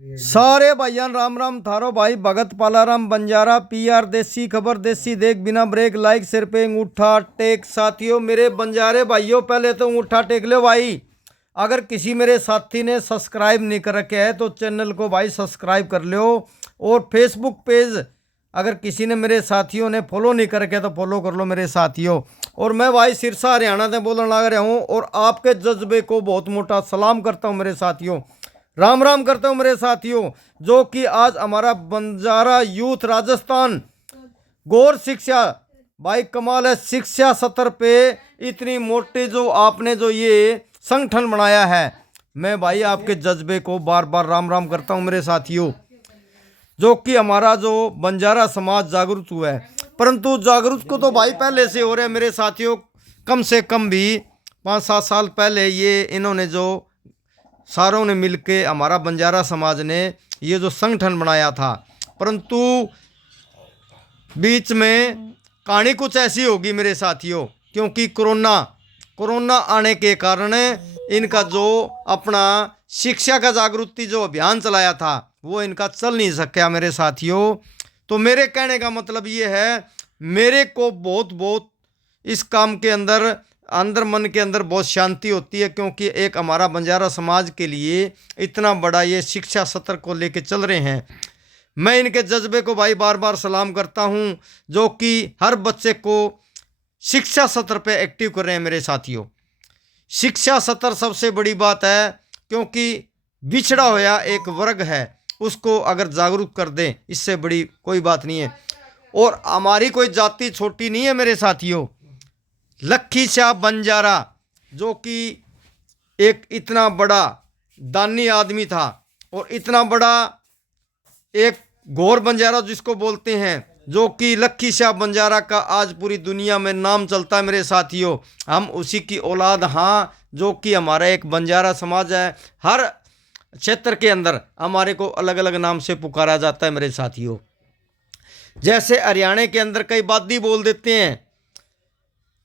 सारे भाईयान राम राम थारो भाई भगत पालाराम बंजारा पीआर देसी खबर देसी देख बिना ब्रेक लाइक सिर पे अंगूठा टेक। साथियों मेरे बंजारे भाइयों पहले तो अंगूठा टेक लो भाई। अगर किसी मेरे साथी ने सब्सक्राइब नहीं कर रखे है तो चैनल को भाई सब्सक्राइब कर लो। और फेसबुक पेज अगर किसी ने मेरे साथियों ने फॉलो नहीं कर रखे तो फॉलो कर लो मेरे साथियों। और मैं भाई सिरसा हरियाणा से बोलने लग रहा हूँ और आपके जज्बे को बहुत मोटा सलाम करता हूँ मेरे साथियों। राम राम करता हूँ मेरे साथियों। जो कि आज हमारा बंजारा यूथ राजस्थान गौर शिक्षा भाई कमाल है। शिक्षा सत्र पे इतनी मोटी जो आपने जो ये संगठन बनाया है, मैं भाई आपके जज्बे को बार बार राम राम करता हूँ मेरे साथियों। जो कि हमारा जो बंजारा समाज जागरूक हुआ है, परंतु जागरूक को तो भाई पहले से हो रहे हैं मेरे साथियों। कम से कम भी 5-7 साल पहले ये इन्होंने जो सारों ने मिलके हमारा बंजारा समाज ने ये जो संगठन बनाया था, परंतु बीच में कहानी कुछ ऐसी होगी मेरे साथियों। क्योंकि कोरोना आने के कारण इनका जो अपना शिक्षा का जागृति जो अभियान चलाया था वो इनका चल नहीं सका मेरे साथियों। तो मेरे कहने का मतलब ये है, मेरे को बहुत इस काम के अंदर मन के अंदर बहुत शांति होती है। क्योंकि एक हमारा बंजारा समाज के लिए इतना बड़ा ये शिक्षा सत्र को लेके चल रहे हैं। मैं इनके जज्बे को भाई बार बार सलाम करता हूं, जो कि हर बच्चे को शिक्षा सत्र पे एक्टिव कर रहे हैं मेरे साथियों। शिक्षा सत्र सबसे बड़ी बात है, क्योंकि बिछड़ा हुआ एक वर्ग है उसको अगर जागरूक कर दें, इससे बड़ी कोई बात नहीं है। और हमारी कोई जाति छोटी नहीं है मेरे साथियों। लखी शाह बंजारा जो कि एक इतना बड़ा दानी आदमी था और इतना बड़ा एक घोर बंजारा जिसको बोलते हैं, जो कि लखी शाह बंजारा का आज पूरी दुनिया में नाम चलता है मेरे साथियों। हम उसी की औलाद हाँ, जो कि हमारा एक बंजारा समाज है। हर क्षेत्र के अंदर हमारे को अलग अलग नाम से पुकारा जाता है मेरे साथियों। जैसे हरियाणा के अंदर कई बादी बोल देते हैं,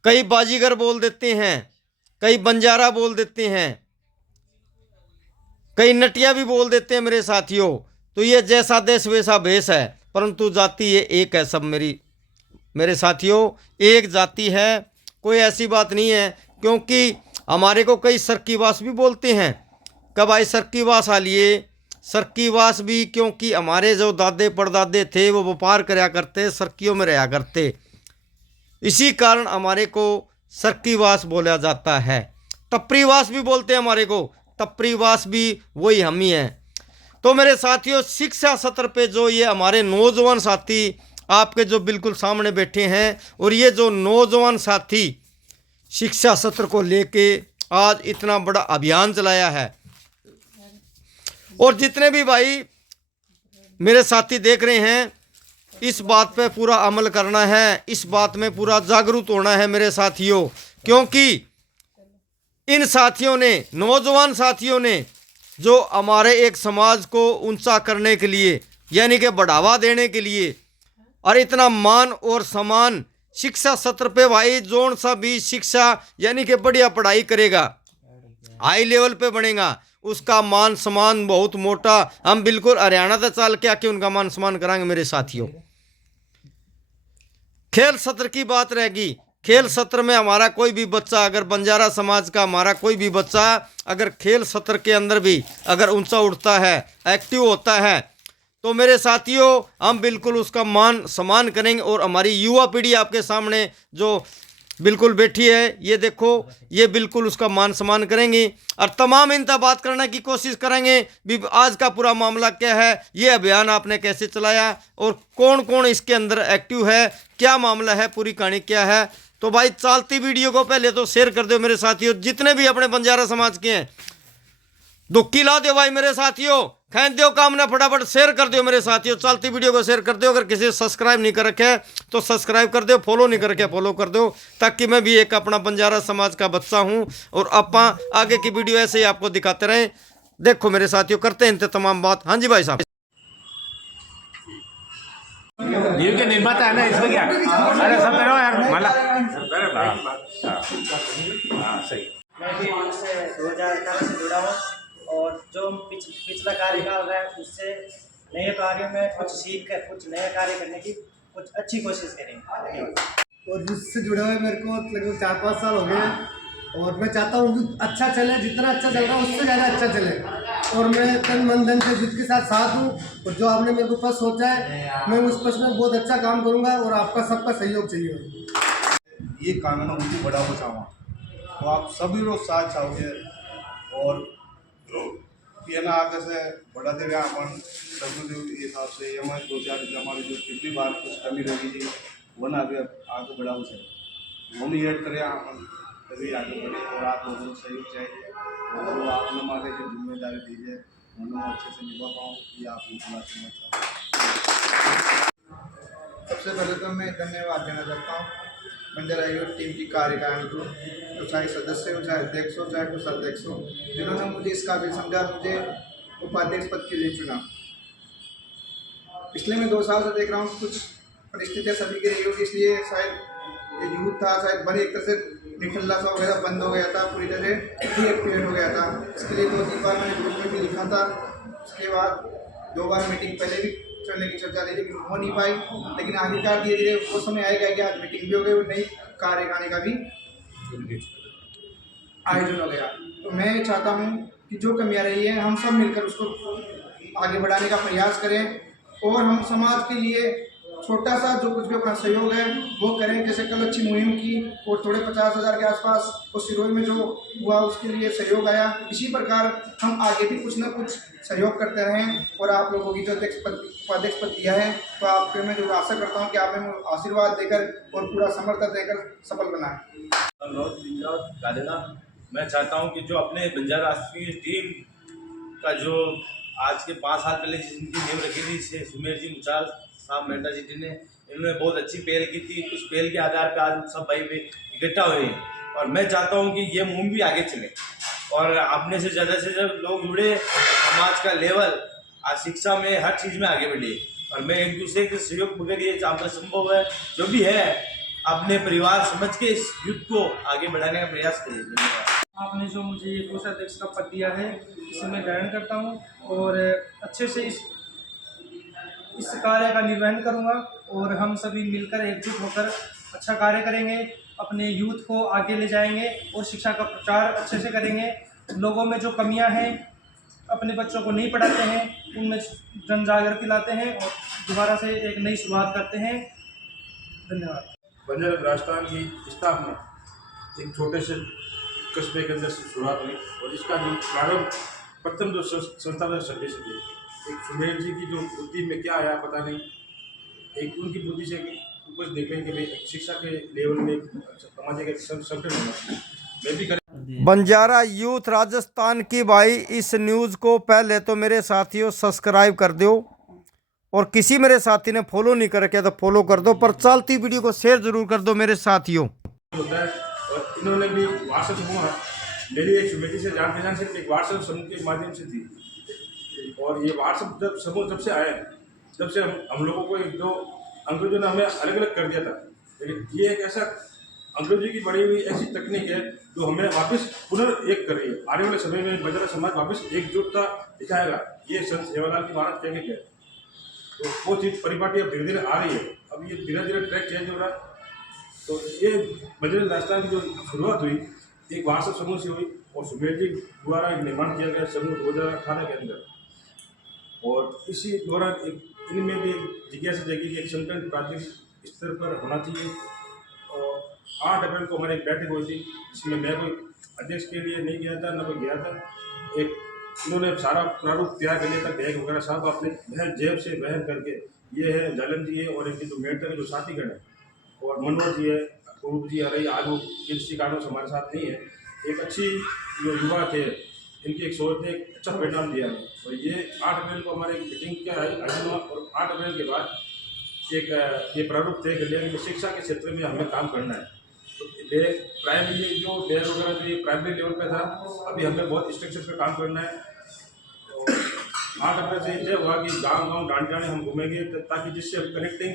कई बाजीगर बोल देते हैं, कई बंजारा बोल देते हैं, कई नटिया भी बोल देते हैं मेरे साथियों। तो ये जैसा देश वैसा भेष है, परंतु जाति ये एक है सब मेरे साथियों। एक जाति है, कोई ऐसी बात नहीं है। क्योंकि हमारे को कई सरकीवास भी बोलते हैं। कब आई सरकीवास आ लिए सरकीवास भी, क्योंकि हमारे जो दादे परदादे थे वो व्यापार कराया करते, सरकियों में रहा करते, इसी कारण हमारे को सरकीवास बोला जाता है। टप्परीवास भी बोलते हैं हमारे को, टप्परीवास भी वही हम ही हैं। तो मेरे साथियों शिक्षा सत्र पे जो ये हमारे नौजवान साथी आपके जो बिल्कुल सामने बैठे हैं, और ये जो नौजवान साथी शिक्षा सत्र को लेके आज इतना बड़ा अभियान चलाया है। और जितने भी भाई मेरे साथी देख रहे हैं, इस बात पे पूरा अमल करना है, इस बात में पूरा जागरूक होना है मेरे साथियों। क्योंकि इन साथियों ने, नौजवान साथियों ने, जो हमारे एक समाज को ऊंचा करने के लिए यानी कि बढ़ावा देने के लिए और इतना मान और सम्मान शिक्षा सत्र पे भाई जोन सा भी शिक्षा यानी कि बढ़िया पढ़ाई करेगा, हाई लेवल पे बनेगा, उसका मान सम्मान बहुत मोटा। हम बिल्कुल हरियाणा से चाल के आके उनका मान सम्मान कराएंगे मेरे साथियों। खेल सत्र की बात रहेगी। खेल सत्र में हमारा कोई भी बच्चा, अगर बंजारा समाज का हमारा कोई भी बच्चा अगर खेल सत्र के अंदर भी अगर ऊंचा उठता है, एक्टिव होता है, तो मेरे साथियों हम बिल्कुल उसका मान सम्मान करेंगे। और हमारी युवा पीढ़ी आपके सामने जो बिल्कुल बैठी है, ये देखो, ये बिल्कुल उसका मान सम्मान करेंगे और तमाम इनका बात करने की कोशिश करेंगे भी आज का पूरा मामला क्या है, ये अभियान आपने कैसे चलाया और कौन कौन इसके अंदर एक्टिव है, क्या मामला है, पूरी कहानी क्या है। तो भाई चलती वीडियो को पहले तो शेयर कर दो मेरे साथियों। जितने भी अपने बंजारा समाज के हैं दुक्की ला दो भाई मेरे साथियों, खेच दो काम ना, फटाफट शेयर कर दो मेरे साथियों। चलती वीडियो को शेयर कर दो। अगर किसी सब्सक्राइब नहीं कर रखे तो सब्सक्राइब कर दो, फॉलो नहीं कर रखे फॉलो कर दो, ताकि मैं भी एक अपना बंजारा समाज का बच्चा हूं और अपा आगे की वीडियो ऐसे ही आपको दिखाते रहें। देखो मेरे साथियों, करते हैं तमाम बात। हाँ जी भाई साहब, न्यू के निर्माता है ना, इसमें क्या? अरे सब करो यार, मला सही। मैं भी से 2018 से जुड़ा हूँ और जो हम पिछला कार्यकाल रहा है उससे नए कार्यों में कुछ सीख कर कुछ नया कार्य करने की कुछ अच्छी कोशिश करेंगे। धन्यवाद। और जिससे जुड़ा हुआ मेरे को लगभग 4-5 साल हो गए हैं और मैं चाहता हूँ कि अच्छा चले, जितना अच्छा चल रहा है उससे ज़्यादा अच्छा चले। और मैं तन मन धन से जिसके साथ हूँ और जो आपने मेरे को पद सोचा है मैं उस पद में बहुत अच्छा काम करूँगा और आपका सबका सहयोग चाहिए। ये कानून उनकी बढ़ावा चाहूँ तो आप सभी लोग साथ चाहोगे और ये ना आगे से बढ़ाते गए अपन सभी जो हिसाब से ये हमारे 2-4 हमारी जो पिछली बार कुछ कमी रही थी वो ना आगे बढ़ाओ चाहिए वो नहीं ऐड करें अपन तभी आगे बढ़े और आप लोगों को सहयोग चाहिए और जो आप लोग हमारे जो जिम्मेदारी दीजिए उन्हें अच्छे से निभा पाऊँ ये आप लोग समझता हूँ। सबसे पहले तो मैं धन्यवाद देना चाहता हूँ बंजारा यूथ टीम की कार्यकारिणी को, तो चाहे सदस्य हो, चाहे अध्यक्ष हो, चाहे कोषाध्यक्ष हो, जिन्होंने मुझे इस काबिल समझा, मुझे उपाध्यक्ष पद के लिए चुना। पिछले मैं 2 साल से देख रहा हूँ कुछ परिस्थितियाँ सभी की रही होगी, इसलिए शायद ये यूथ था, शायद बड़े एक तरह से निठल्ला सा हो गया था, बंद हो गया था, पूरी तरह से डीएक्टिवेट हो गया था। इसके लिए 2-3 बार मैंने ग्रुप में भी लिखा था, उसके बाद 2 बार मीटिंग पहले भी चलने की चर्चा रही लेकिन हो नहीं पाई, लेकिन आखिरकार धीरे धीरे वो समय आएगा कि आज मीटिंग भी हो गई और नई कार्यकारिणी का भी आयोजन हो गया। तो मैं चाहता हूँ कि जो कमियाँ रही हैं हम सब मिलकर उसको आगे बढ़ाने का प्रयास करें और हम समाज के लिए छोटा सा जो कुछ भी अपना सहयोग है वो करें। जैसे कल अच्छी मुहिम की और थोड़े 50,000 के आसपास उस सिरोही में जो हुआ उसके लिए सहयोग आया, इसी प्रकार हम आगे भी कुछ ना कुछ सहयोग करते रहें। और आप लोगों की जो उपाध्यक्ष पद दिया है तो आप मैं जो आशा करता हूँ कि आप हमें आशीर्वाद देकर और पूरा समर्थन देकर सफल बनाएं। मैं चाहता हूं कि जो अपने बंजारा राष्ट्रीय टीम का जो आज के 5 साल पहले जिनकी नींव रखी थी सुमेर जी मुचाल साहब मेहता जी ने, इन्होंने बहुत अच्छी पहल की थी। उस पहल के आधार पर आज सब भाई भी इकट्ठा हुए हैं और मैं चाहता हूं कि ये मुहिम भी आगे चले और अपने से ज़्यादा लोग जुड़े, समाज का लेवल आज शिक्षा में हर चीज़ में आगे बढ़े और मैं एक दूसरे के सहयोग बगैर ये चाहता संभव है जो भी है अपने परिवार समझ के इस युद्ध को आगे बढ़ाने का प्रयास करिए। धन्यवाद। आपने जो मुझे ये कोषाध्यक्ष का पद दिया है इसे मैं ग्रहण करता हूँ और अच्छे से इस कार्य का निर्वहन करूँगा और हम सभी मिलकर एकजुट होकर अच्छा कार्य करेंगे, अपने यूथ को आगे ले जाएंगे और शिक्षा का प्रचार अच्छे से करेंगे। लोगों में जो कमियां हैं, अपने बच्चों को नहीं पढ़ाते हैं, उनमें जन जागृति लाते हैं और दोबारा से एक नई शुरुआत करते हैं। धन्यवाद। बंजारा राजस्थान की स्थापना एक छोटे से कस्बे के अंदर से शुरुआत हुई और इसका जो प्रारंभ प्रथम जो संस्था सर्विस थी, एक सुमेर जी की जो बुद्धि में क्या आया पता नहीं, एक उनकी बुद्धि से कुछ देखें कि भाई एक शिक्षा के लेवल में सामाजिक एक संगठन होना मैं भी बंजारा यूथ राजस्थान की भाई इस न्यूज़ को पहले तो मेरे साथियों सब्सक्राइब कर दो और किसी मेरे साथी ने फॉलो नहीं कर रखा तो फॉलो कर दो, पर चलती वीडियो को शेयर जरूर कर दो मेरे साथियों। होता है और इन्होंने भी व्हाट्सएप समूह, मेरी एक समिति से जान पहचान से एक व्हाट्सएप समूह के माध्यम से थी और ये व्हाट्सएप जब समूह जब से आए जब से हम लोगों को एक दो अंग्रेजों ने हमें अलग अलग कर दिया था, लेकिन ये एक ऐसा अंग्रेजों की बड़ी हुई ऐसी तकनीक है जो हमें वापस पुनर्एक कर रही है। आने वाले समय में बंजारा समाज वापस एकजुटता दिखाएगा, ये संत सेवालाल की महाराज कहने है। तो वो चीज़ परिपाटी अब धीरे धीरे आ रही है, अब ये धीरे धीरे ट्रैक चेंज हो रहा है। तो ये बंजारा राजस्थान की जो शुरुआत हुई एक व्हाट्सएप समूह से हुई और सुमेर जी द्वारा एक निर्माण किया गया समूह 2018 के अंदर, और इसी दौरान एक इनमें भी एक जिज्ञासा जगी कि एक संगठन प्राथमिक स्तर पर होना चाहिए। और 8 अप्रैल को हमारी एक बैठक हुई थी जिसमें मैं कोई अध्यक्ष के लिए नहीं गया था, न कोई गया था। एक इन्होंने सारा प्रारूप तैयार कर लिया था, बैग वगैरह सब अपने बहन जेब से बहन करके, ये है जालन जी है और एक जो मेडता के जो साथीगण है और मनोहर जी है, रूप जी आ रही, आज वो किसी कारणों से हमारे साथ नहीं है। एक अच्छी जो युवा थे इनकी एक सोच ने एक अच्छा परिणाम दिया है और ये 8 अप्रैल को हमारे मीटिंग का आयोजन हुआ और 8 अप्रैल के बाद एक ये प्रारूप तय कर लिया कि शिक्षा के क्षेत्र में हमें काम करना है। तो प्राइमरी जो डेयर वगैरह जो ये प्राइमरी लेवल पे था, अभी हमें बहुत स्ट्रक्चर पे काम करना है। तो 8 अप्रैल से ये हुआ कि गांव डांड हम घूमेंगे ताकि जिससे हम कनेक्टिंग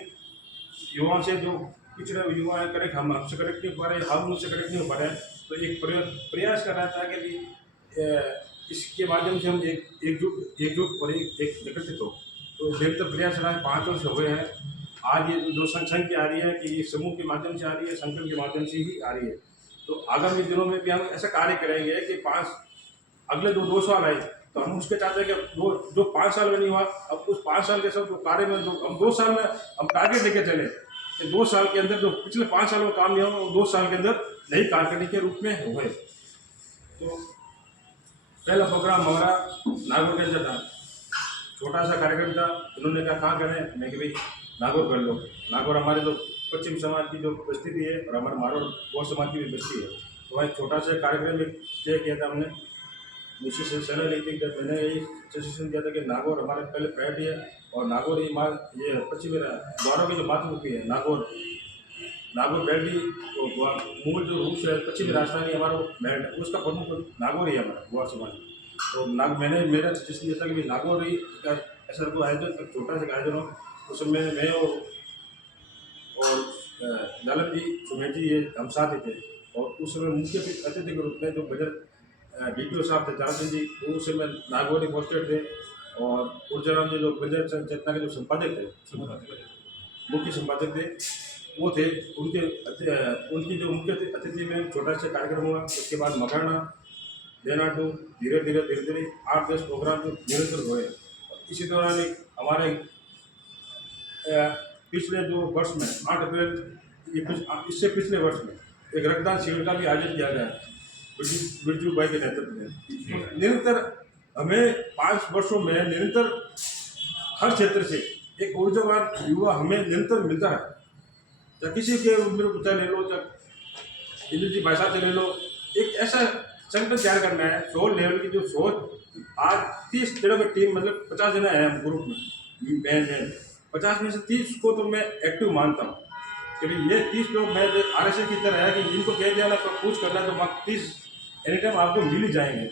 युवाओं से जो पिछड़े युवा हैं कनेक्ट हम हमसे कनेक्ट नहीं हो पा रहे, हम उनसे कनेक्ट नहीं हो पा रहे हैं। तो एक प्रयास कर रहा था कि इसके माध्यम से हम एकजुट और एक एकत्रित हो। तो निरंतर प्रयास रहा है, 5 वर्ष हो गए हैं। आज ये जो संख्या आ रही है कि ये समूह के माध्यम से आ रही है, संगठन के माध्यम से ही आ रही है। तो आगामी दिनों में भी हम ऐसा कार्य करेंगे कि अगले 2 साल आए तो हम उसके चाहते हैं कि जो 5 साल में नहीं हुआ, अब उस 5 साल के सब जो कार्य में जो हम 2 साल में हम टारगेट लेके चले कि 2 साल के अंदर जो पिछले 5 साल में काम नहीं हुआ वो 2 साल के अंदर नई कारकर्दगी के रूप में हुए। तो पहला प्रोग्राम हमारा नागौर के अंदर था, छोटा सा कार्यक्रम था। उन्होंने कहा कहाँ करें, मैं कि भाई नागौर कर लो। नागौर हमारे जो पश्चिम समाज की जो बस्ती है और हमारे मारवाड़ गौर समाज की भी बस्ती है, तो वहाँ एक छोटा सा कार्यक्रम में तय किया था हमने। मुझसे से सलाह ली थी कि मैंने यही सजेशन दिया था कि नागौर हमारे पहले प्रायोरिटी है और नागौर ये पश्चिमी गौरव की जो मातृभूमि है नागौर बेल्ट ही तो मूल जो रूप है पश्चिमी राजधानी हमारा बेल्ट है, उसका प्रमुख नागौर ही है हमारा गौर समाज। तो मैंने मेरा सजेशन दिया था कि नागौर ही का ऐसा कोई आयोजन छोटा सा आयोजन हो, उसमें मैं और जालम जी सुमेर जी ये हम साथ ही थे। और उस समय मुख्य अतिथि के रूप में जो बजट DPO साहब थे जालम जी, वो उस समय नागौर पोस्टेड थे। और ऊर्जाराम जी जो बजट चेतना के जो संपादक थे, मुख्य संपादक थे, वो थे। उनकी जो मुख्य अतिथि में छोटा सा कार्यक्रम हुआ। उसके बाद मकाना देना टू धीरे धीरे 8-10 प्रोग्राम जो निरंतर हुए। इसी दौरान एक हमारे पिछले जो वर्ष में 8 अप्रैल इससे पिछले वर्ष में एक रक्तदान शिविर का भी आयोजन किया गया बिरजू भाई के नेतृत्व में। निरंतर हमें 5 वर्षों में निरंतर हर क्षेत्र से एक ऊर्जावान युवा हमें निरंतर मिलता है। चाहे किसी के चाहे ले लो, चाहे इंद्र जी भाई साहब से ले लो, एक ऐसा संगठन तैयार करना है 100 लेवल की जो सोच। आज 30 जनों की टीम, मतलब 50 जना है हम ग्रुप में, मैं 50 में से 30 को तो मैं एक्टिव मानता हूँ कि भाई ये 30 लोग मैं RSS की तरह है कि जिनको कह दिया ना तो कुछ करना तो 30 एनी टाइम आपको मिल ही जाएंगे।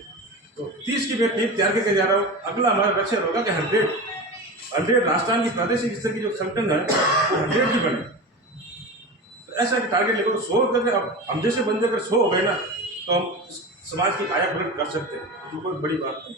तो 30 की मैं टीम तैयार करके जा रहा हूँ। अगला हमारा लक्ष्य होगा कि 100 राजस्थान की प्रादेशिक स्तर की जो संगठन है वो 100 की बने। तो ऐसा टारगेट लेकर 100 करके अब हम जैसे बंदे अगर 100 हो गए ना तो हम समाज की काया पलट कर सकते हैं, जो कोई बड़ी बात नहीं।